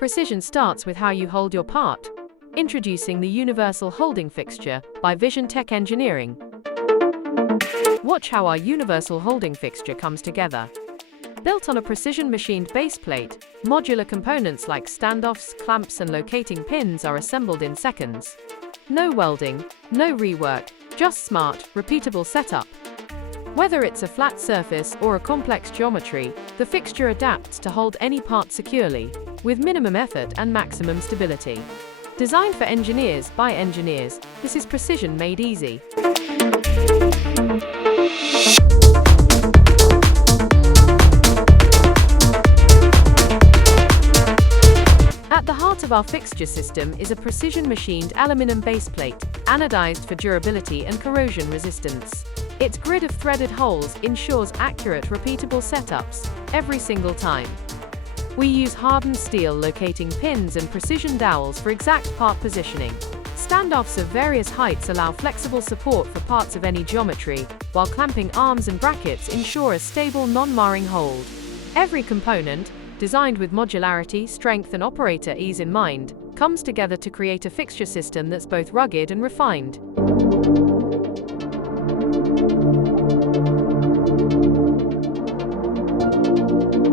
Precision starts with how you hold your part. Introducing the Universal Holding Fixture by Vision Tech Engineering. Watch how our Universal Holding Fixture comes together. Built on a precision-machined baseplate, modular components like standoffs, clamps and locating pins are assembled in seconds. No welding, no rework, just smart, repeatable setup. Whether it's a flat surface or a complex geometry, the fixture adapts to hold any part securely, with minimum effort and maximum stability. Designed for engineers by engineers, this is precision made easy. At the heart of our fixture system is a precision-machined aluminum baseplate, anodized for durability and corrosion resistance. Its grid of threaded holes ensures accurate, repeatable setups every single time. We use hardened steel locating pins and precision dowels for exact part positioning. Standoffs of various heights allow flexible support for parts of any geometry, while clamping arms and brackets ensure a stable, non-marring hold. Every component, designed with modularity, strength and operator ease in mind, comes together to create a fixture system that's both rugged and refined.